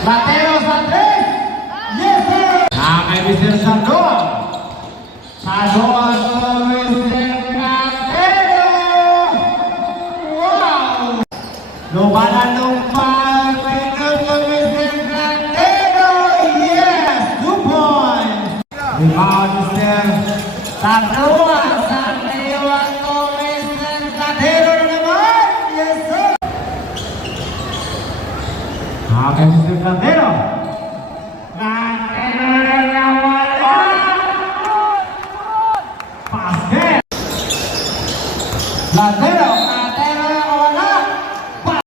Lateral sa 3. Yes, sir! Kay Mr. Sandoa. Sandoa to Mr. Cantero. Wow! Lumpan pinag to Mr. Cantero. Yes! 2 points. Rebound Mr. Sandoa. Sandoa to Mr. Cantero naman. Yes, sir! Kay Mr. Cantero.